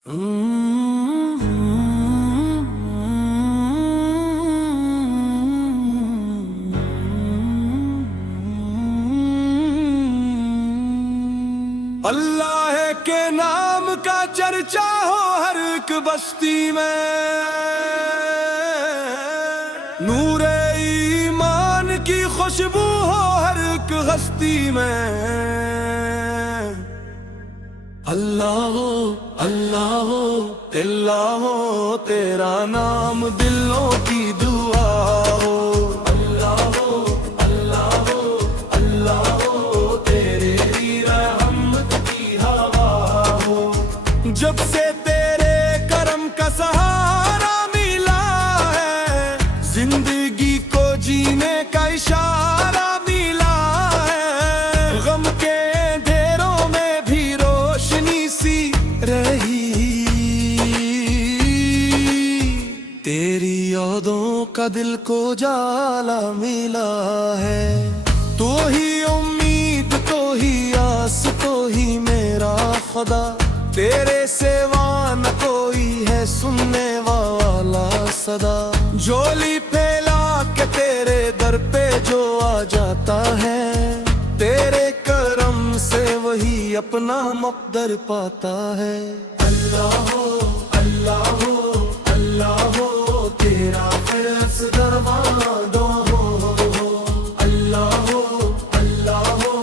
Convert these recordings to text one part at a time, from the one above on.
اللہ کے نام کا چرچا ہو ہر ایک بستی میں، نور ایمان کی خوشبو ہو ہر ایک ہستی میں۔ اللہ ہو اللہ ہو اللہ ہو تیرا نام دلوں کی دعا ہو، اللہ ہو اللہ ہو اللہ ہو تیرے ہی رحمت کی ہوا ہو۔ جب سے تیرے کرم کا سہارا ملا ہے، زندگی کو جینے کا اشارہ ملا ہے، غم کے اندھیروں میں بھی روشنی سی رہی، تیری یادوں کا دل کو جالا ملا ہے۔ تو ہی امید تو ہی آس تو ہی میرا خدا، تیرے سوا نہ کوئی ہے سننے والا صدا۔ جھولی پھیلا کے تیرے در پہ جو آ جاتا ہے، تیرے کرم سے وہی اپنا مقدر پاتا ہے۔ اللہ ہو اللہ ہو اللہ ہو تیرا فیض دروازوں ہو، اللہ ہو اللہ ہو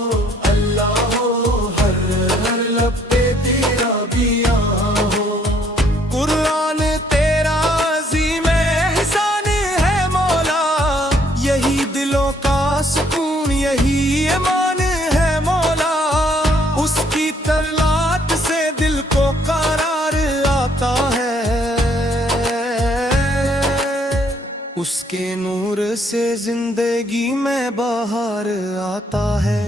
اللہ ہو ہر ہر لب پہ تیرا بیاں ہو۔ قرآن تیرا عظیم احسان ہے مولا، یہی دلوں کا سکون یہی ایمان ہے مولا، اس کی طلعت سے دل کو قرار آتا ہے، اس کے نور سے زندگی میں بہار آتا ہے۔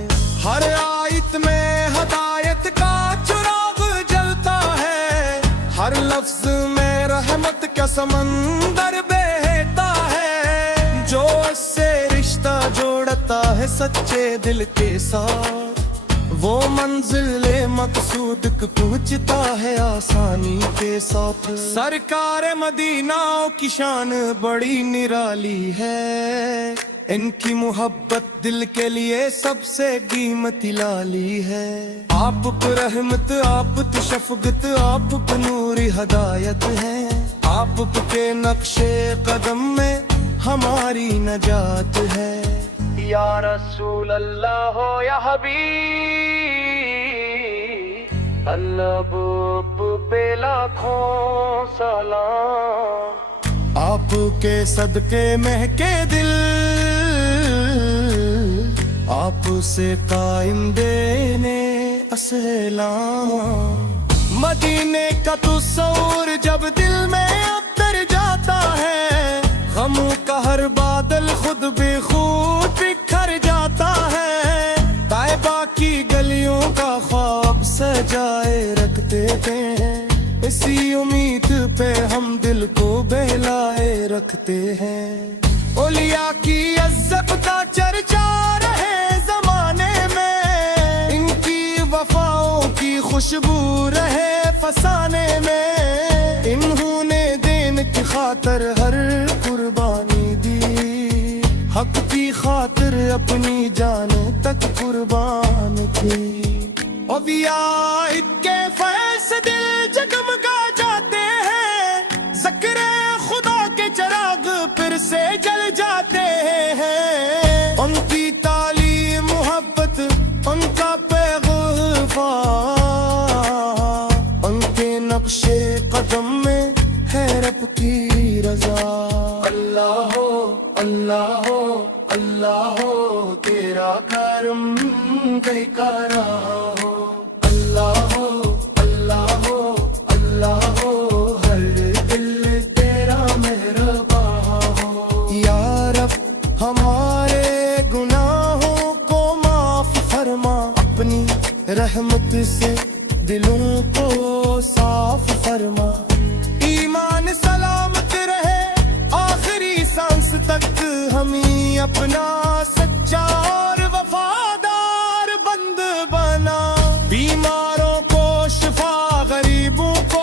ہر آیت میں ہدایت کا چراغ جلتا ہے، ہر لفظ میں رحمت کا سمندر بہتا ہے، جو اس سے رشتہ جوڑتا ہے سچے دل کے ساتھ، وہ منزل مقصود کو پہنچتا ہے آسانی کے ساتھ۔ سرکار مدینہ کی شان بڑی نرالی ہے، ان کی محبت دل کے لیے سب سے قیمتی لالی ہے۔ آپ پر رحمت آپ پر شفقت آپ پر نوری ہدایت ہے، آپ کے نقش قدم میں ہماری نجات ہے۔ یا رسول اللہ ہو یا حبیب اللہ بوپ پہ لاکھوں سلام، آپ کے صدقے مہکے دل، آپ سے قائم دینے اسلام۔ مدینے کا تصور جب دل میں اتر جاتا ہے، غموں کا ہر بادل خود بے خود بکھر جاتا ہے، طیبہ کی گلیوں کا خواب سجائے رکھتے تھے، اسی امید پہ ہم دل کو بہلائے رکھتے ہیں۔ اولیاء کی عزت کا چرچا رہے زمانے میں، ان کی وفاؤں کی خوشبو رہے فسانے میں، انہوں نے دین کی خاطر ہر قربانی دی، حق کی خاطر اپنی جان تک قربان کی۔ اولیاء کے فیض سے دل جگمگا جاتے ہیں، ذکر خدا کے چراغ پھر سے جل جاتے ہیں، ان کی تعلیم محبت ان کا پیغام، ان کے نقش قدم میں ہے رب کی رضا۔ اللہ ہو اللہ ہو اللہ ہو تیرا کرم گئی کرا ہو، اللہ ہو اللہ ہو اللہ ہو ہر دل تیرا مہرباں ہو۔ یا رب ہمارے گناہوں کو معاف فرما، اپنی رحمت سے دلوں کو صاف فرما، ایمان سلامت رہے آخری سانس تک، ہمیں اپنا سچا اور وفادار بند بنا، بیماروں کو شفا غریبوں کو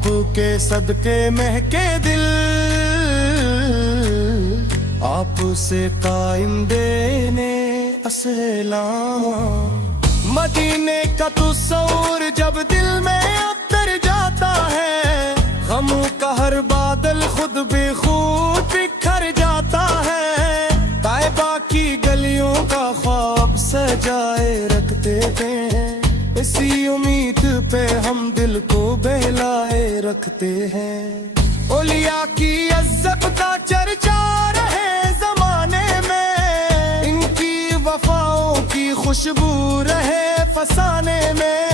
آپ کے صدقے مہکے دل، آپ سے قائم دینے اسلام۔ مدینے کا تصور جب دل میں اتر جاتا ہے، غموں کا ہر بادل خود بے خود بکھر جاتا ہے۔ طیبہ کی گلیوں کا خواب سجائے رکھتے ہیں، اسی امید پہ ہم دل کو بہلائے رکھتے ہیں۔ اولیاء کی عزت کا چرچا رہے زمانے میں، ان کی وفاؤں کی خوشبو رہے فسانے میں۔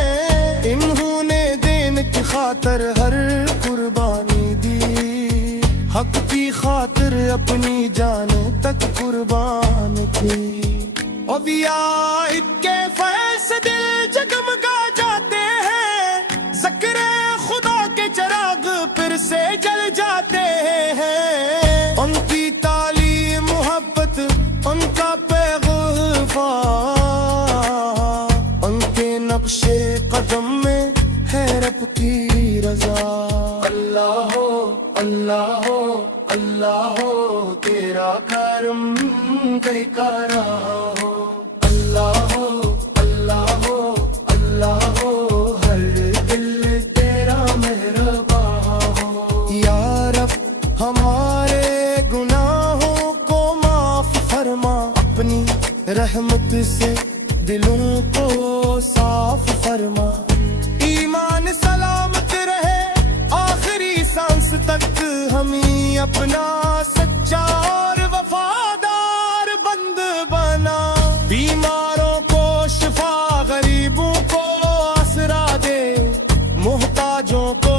انہوں نے دین کی خاطر ہر قربانی دی، حق کی خاطر اپنی جان تک قربان کی۔ اولیاء کے فیض سے دل جگمگا جاتے ہیں، ذکر خدا کے چراغ پھر سے جل جاتے ہیں۔ ان کی تعلیم محبت، ان کا پیغام، ان کے نقش قدم میں ہے رب کی رضا۔ اللہ ہو اللہ ہو اللہ ہو، تیرا کرم کئی کا رہا ہو۔ اللہ ہو اللہ ہو اللہ ہو، ہر دل تیرا مہرباں ہو۔ یا رب ہمارے گناہوں کو معاف فرما، اپنی رحمت سے دلوں کو صاف فرما۔ ایمان سلامت رہے آخری سانس تک، ہمیں اپنا سچا اور وفادار بند بنا۔ بیماروں کو شفا، غریبوں کو آسرا دے، محتاجوں کو